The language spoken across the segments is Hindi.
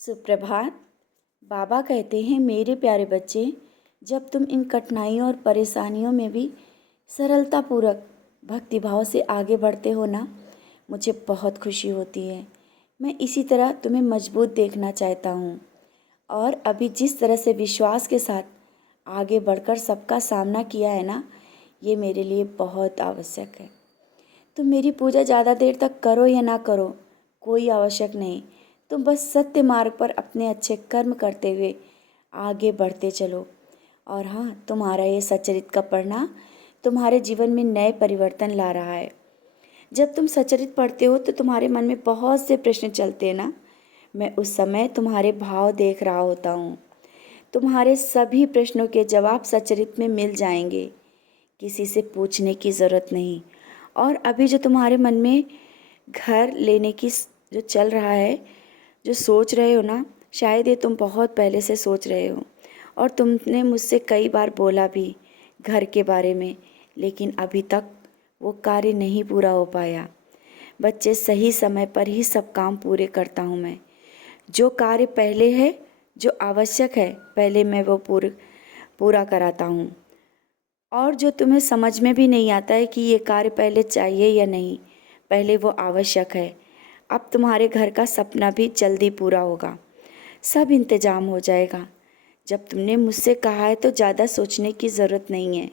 सुप्रभात। बाबा कहते हैं, मेरे प्यारे बच्चे, जब तुम इन कठिनाइयों और परेशानियों में भी सरलतापूर्वक भक्तिभाव से आगे बढ़ते हो ना, मुझे बहुत खुशी होती है। मैं इसी तरह तुम्हें मजबूत देखना चाहता हूँ और अभी जिस तरह से विश्वास के साथ आगे बढ़कर सबका सामना किया है ना, ये मेरे लिए बहुत आवश्यक है। तुम मेरी पूजा ज़्यादा देर तक करो या ना करो, कोई आवश्यक नहीं। तुम बस सत्य मार्ग पर अपने अच्छे कर्म करते हुए आगे बढ़ते चलो। और हाँ, तुम्हारा ये सच्चरित्र का पढ़ना तुम्हारे जीवन में नए परिवर्तन ला रहा है। जब तुम सच्चरित्र पढ़ते हो तो तुम्हारे मन में बहुत से प्रश्न चलते हैं ना। मैं उस समय तुम्हारे भाव देख रहा होता हूँ। तुम्हारे सभी प्रश्नों के जवाब सच्चरित्र में मिल जाएंगे, किसी से पूछने की ज़रूरत नहीं। और अभी जो तुम्हारे मन में घर लेने की जो चल रहा है, जो सोच रहे हो ना, शायद ये तुम बहुत पहले से सोच रहे हो और तुमने मुझसे कई बार बोला भी घर के बारे में, लेकिन अभी तक वो कार्य नहीं पूरा हो पाया। बच्चे, सही समय पर ही सब काम पूरे करता हूँ मैं। जो कार्य पहले है, जो आवश्यक है, पहले मैं वो पूरा कराता हूँ। और जो तुम्हें समझ में भी नहीं आता है कि ये कार्य पहले चाहिए या नहीं, पहले वो आवश्यक है। अब तुम्हारे घर का सपना भी जल्दी पूरा होगा, सब इंतजाम हो जाएगा। जब तुमने मुझसे कहा है तो ज़्यादा सोचने की ज़रूरत नहीं है।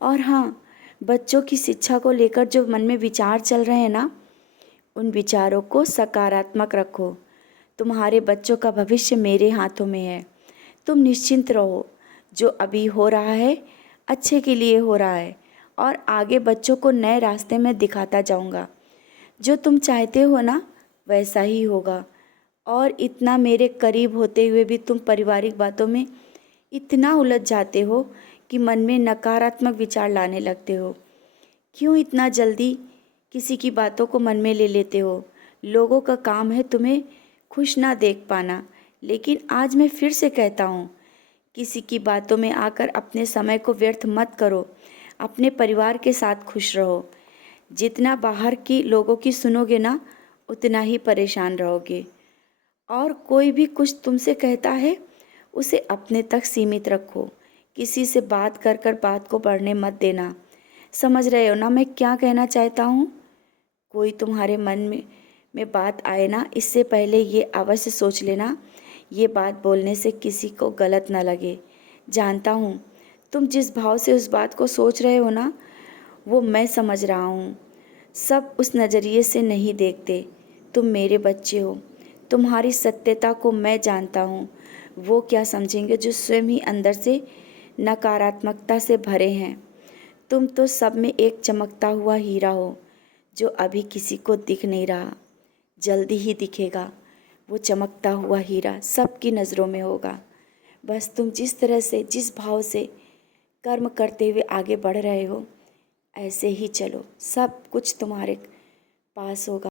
और हाँ, बच्चों की शिक्षा को लेकर जो मन में विचार चल रहे हैं ना, उन विचारों को सकारात्मक रखो। तुम्हारे बच्चों का भविष्य मेरे हाथों में है। तुम निश्चिंत रहो, जो अभी हो रहा है अच्छे के लिए हो रहा है और आगे बच्चों को नए रास्ते में दिखाता जाऊंगा। जो तुम चाहते हो ना, वैसा ही होगा। और इतना मेरे करीब होते हुए भी तुम पारिवारिक बातों में इतना उलझ जाते हो कि मन में नकारात्मक विचार लाने लगते हो। क्यों इतना जल्दी किसी की बातों को मन में ले लेते हो? लोगों का काम है तुम्हें खुश ना देख पाना, लेकिन आज मैं फिर से कहता हूँ, किसी की बातों में आकर अपने समय को व्यर्थ मत करो। अपने परिवार के साथ खुश रहो। जितना बाहर की लोगों की सुनोगे ना, उतना ही परेशान रहोगे। और कोई भी कुछ तुमसे कहता है, उसे अपने तक सीमित रखो। किसी से बात कर कर बात को बढ़ने मत देना। समझ रहे हो ना मैं क्या कहना चाहता हूँ? कोई तुम्हारे मन में बात आए ना, इससे पहले ये अवश्य सोच लेना, ये बात बोलने से किसी को गलत ना लगे। जानता हूँ तुम जिस भाव से उस बात को सोच रहे हो ना, वो मैं समझ रहा हूँ। सब उस नज़रिए से नहीं देखते। तुम मेरे बच्चे हो, तुम्हारी सत्यता को मैं जानता हूँ। वो क्या समझेंगे जो स्वयं ही अंदर से नकारात्मकता से भरे हैं। तुम तो सब में एक चमकता हुआ हीरा हो, जो अभी किसी को दिख नहीं रहा, जल्दी ही दिखेगा। वो चमकता हुआ हीरा सबकी नज़रों में होगा। बस तुम जिस तरह से, जिस भाव से कर्म करते हुए आगे बढ़ रहे हो, ऐसे ही चलो, सब कुछ तुम्हारे पास होगा।